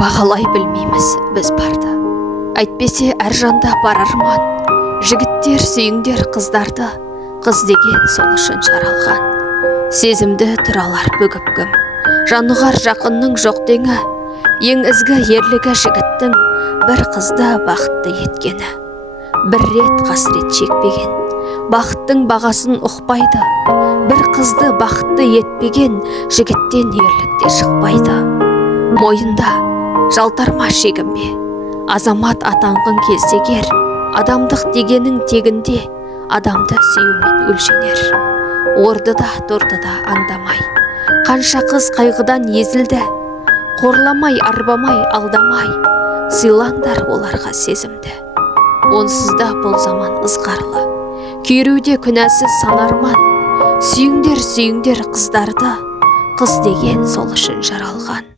Бағалай білмейміз біз барды. Әйтпесе әр жанда бар арман. Жігіттер сүйіңдер қыздарды, қыз деген сол үшін жаралған. Сезімді тұралар бөгіп кім, жануғар жақынның жоқ деңі. Ең ізгі ерлігі жігіттің бір қызды бақытты еткені. Бір рет қасірет шекпеген, бақыттың бағасын ұқпайды. Бір қызды бақытты етпеген жігіттен ерлікте шықпайды. Мойында жалтарма шегінбе, азамат атанғын келсегер, адамдық дегенің тегінде адамды сүюмен өлшенер. Орды да тұрды да аңдамай, қанша қыз қайғыдан езілді. Қорламай, арбамай, алдамай, сыйлаңдар оларға сезімді. Онсыз да бұл заман ызғарлы, күйреуде күнәсіз санарман. Сүйіңдер қыздарды, қыз деген сол үшін жаралған.